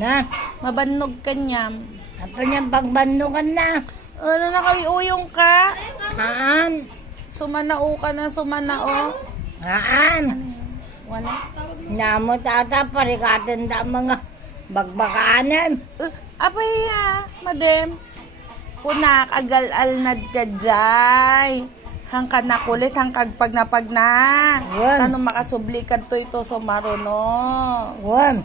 Na, Mabannog ka niya. apa niyang pagbandukan na. Ano na kayo, uyong ka? Haan. Sumanao ka na, sumanao. Haan. Wala. Namo tata, parikatan da mga bagbakanan. Apay madem. Punak, agal-al nad ka jay. Hangka na kulit, hangkag pag na. Wan. Tanong makasubli ka to ito sa maruno. Wan.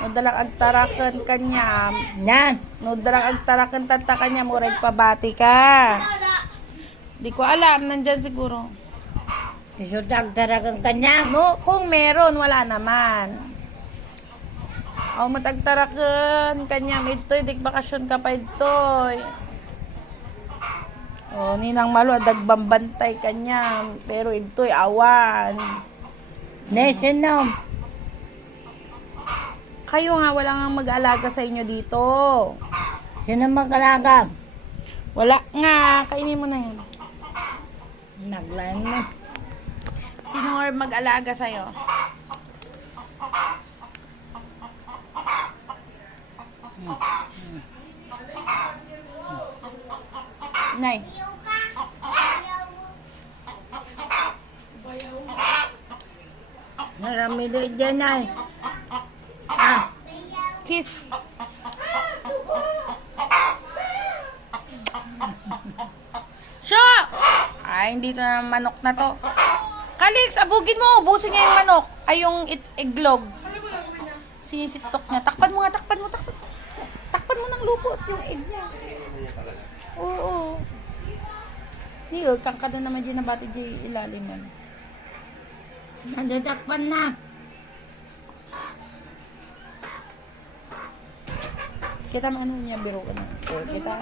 Nudalang agtarakan kanya. Na, Nudalang agtarakan tata kanya, murag pabati ka. Di ko alam, nandyan siguro. isutag tarakan kanya. No, kung meron, wala naman. O, matagtarakan kanya, ito'y, dik bakasyon ka pa ito'y. O, ninang malo, dagbambantay kanya, pero ito'y awan. Nesinom. Kayo nga, wala nga mag-aalaga sa inyo dito. Sino magkalaga? Wala nga, kainin mo na yan. Naglan mo. Sino nga mag-alaga sa'yo? Nay. Naramili dyan ay. Ah, Kiss. Sho! Ay, hindi na manok na to. Kalix, abugin mo. Ubusin niya yung manok. Ay, yung iglog. Sinisitok niya. Takpan mo nga, takpan mo, takpan. Takpan mo ng lupot yung egg niya. Oo. Niyo, kangkada naman dyan na bati dyan ilalim mo. nadatakpan na. Kita mo ano niya, biro ka na. Kita.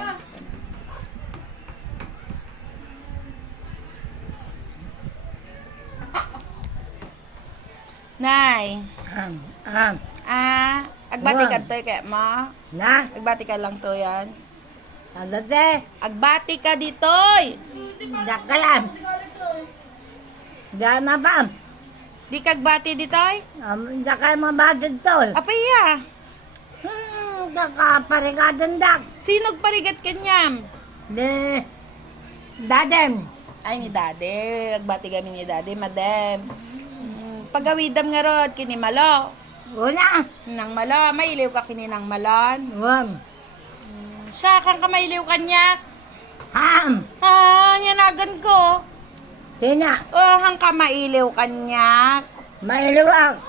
Nay. Agbati ka to kaya mo? Na, Agbati ka lang to yan. alate. Agbati ka ditoy. Dakalam. Diyan mabam. Di kagbati ditoy? Dakay mabadid to. Apaya. Dakaparikadan dak. Sinog parigat kanyam? De, dadem. Ay ni dade. Agbati kami ni dade, madam. Pagawidam nga rod, kinimalo. Una. Nang malo, mailiw ka kininang malon. Wam. Siya, kang kamailiw kanya. Ham. Yanagan ko. Tina. Hang kamailiw kanya. Mailuwag.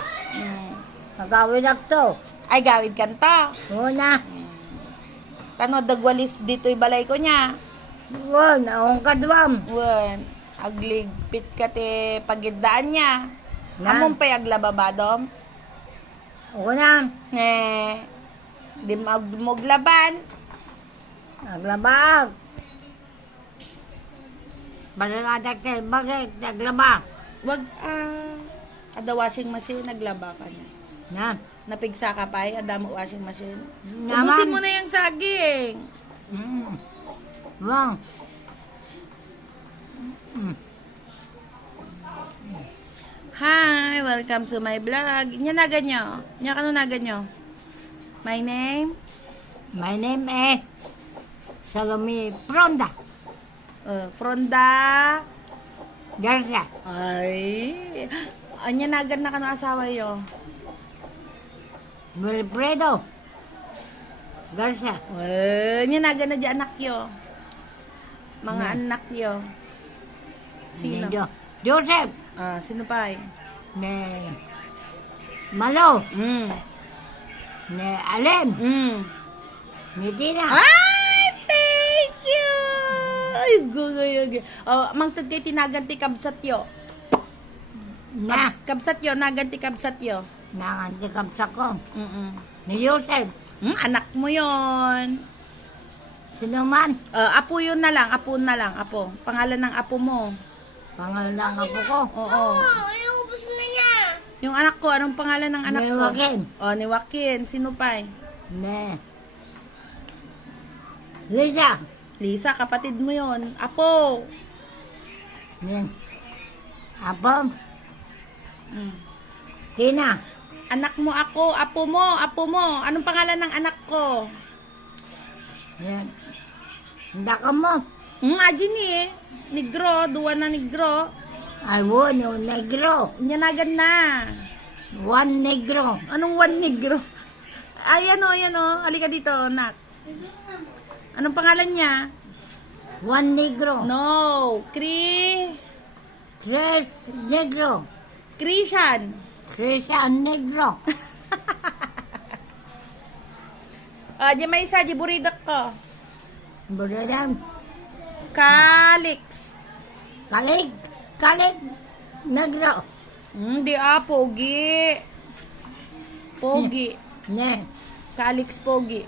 Magawin to. Ay, gawid kanto. Una. Tano, dagwalis dito'y balay ko niya. Wan, aong kadwam. Wen, agligpit ka te pagidaan niya. Na. Among pa'y aglababadom. Una. Di maglaban. Naglabag. Balagadak kay bagay, naglabag. Wag, ada washing machine, naglaba ka niya. Na. Napigsa ka pa, ada mo washing machine. Naman. Ubusin mo na yung saging. Wang. Hi, welcome to my vlog. Nyanagan nyo. Nyakanonagan nyo. My name? My name is Salome Fronda. Fronda. Garcia. Ay. Nyanagan na ka ng asawa yo. Wilfredo. Garcia. Nyanagan na di anak yo. Mga anak yo. Sino? Nido. Joseph. Sino pa Ne. Malo. Ne Alem. Ni Tina. Ay, thank you! Ay, gugay. Mangtod kay tinaganti kabsat yo. Na. Kabsat yo, naganti kabsat yo. Nangantikap sa ko. Ni Joseph. Anak mo yon. Sino man? Apo yun na lang, apo na lang, apo. Pangalan ng apo mo. Pangalan ng apo ko. Oo. Iubos na niya. Yung anak ko, anong pangalan ng anak Ni ko? Joaquin. Ni Joaquin. Sino pa? Ne. Lisa. Lisa, kapatid mo yon. Apo. Ne. Apo. Mm. Tina. Anak mo ako, apo mo. Anong pangalan ng anak ko? Yan. Hindi ka mo. Aji ni eh. Negro, duwa na negro. Ay, one yung negro. Nyanagan na. One negro. Anong one negro? Ay, ano. Halika dito, anak. Anong pangalan niya? One negro. No. Tres negro. Christian. Christian negro. Di may isa, di buridak ko. Buradang. Calix. Kalig negro. Di pogi. Pogi. Ne. Calix pogi.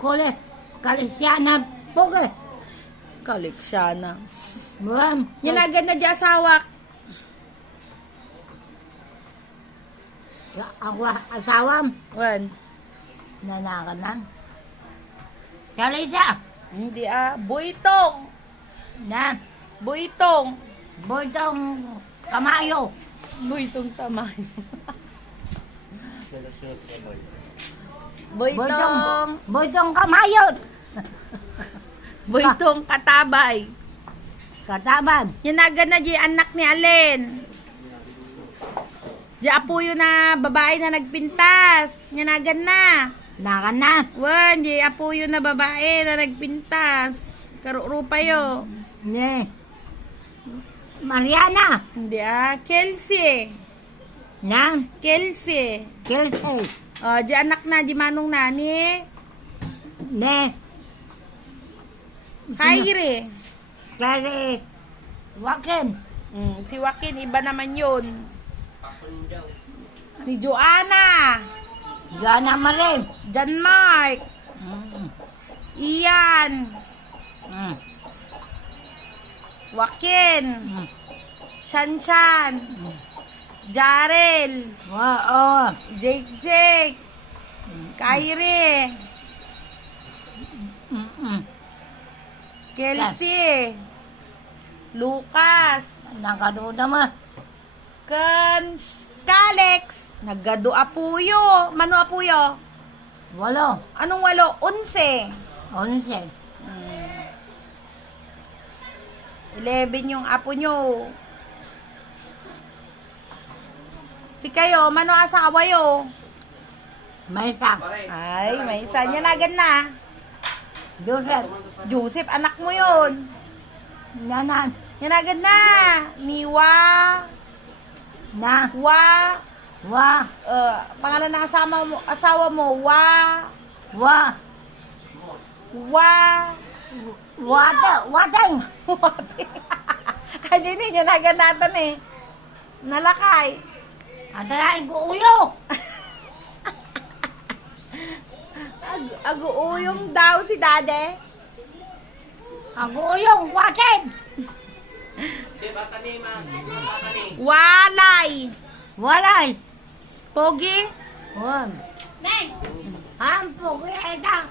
Kule. Kalisiana puge. Calix siya na. Buwan. Yanagan na di asawak. Ang asawam. Wan. Nanakanan. Kalisa. Hindi Buitong. Na. Buitong. Botong kamayo. Buitong tamayo. Botong. Buitong. Botong kamayo. Buitong katabay. Kataban. Yanagan na di anak ni Alin. Di apo yun na babae na nagpintas. Yanagan na. Nakanan. Wan, di apo yun na babae na nagpintas. Karuro pa yo. Ne. Mariana. Hindi Kelsey. Na. Kelsey. Kelsey. Di anak na, di manong nani. Ne. Kyrie. Kari. Wakin. Si Joaquin, iba naman yun. Ni Joanna. Joanna Marin. John Mark. Ian. Joaquin. Shanshan. Jarel. Oo. Jake. Kyrie. Kelsey. Lucas. Nakaduda mo. Kalex. Nagado apuyo. Mano apuyo? Walo. Anong 8? 11. 11. 11 yung apo nyo. Si kayo, mano asawa yo? May tak. Ay, may isa. Yanagan na. Joseph. Joseph, anak mo yun. Nanan. Yanagan na. Niwa. Na. Wa. Wa. Pangalan ng asawa mo. Wa. Wa. Wateng. Ay, din yanagan natin eh. Nalakay. Atay ko uyo. Aguuyong daw si Dade. Ako uyong wateng. Walay. Walay. Pogi. Wag. Hampok eda.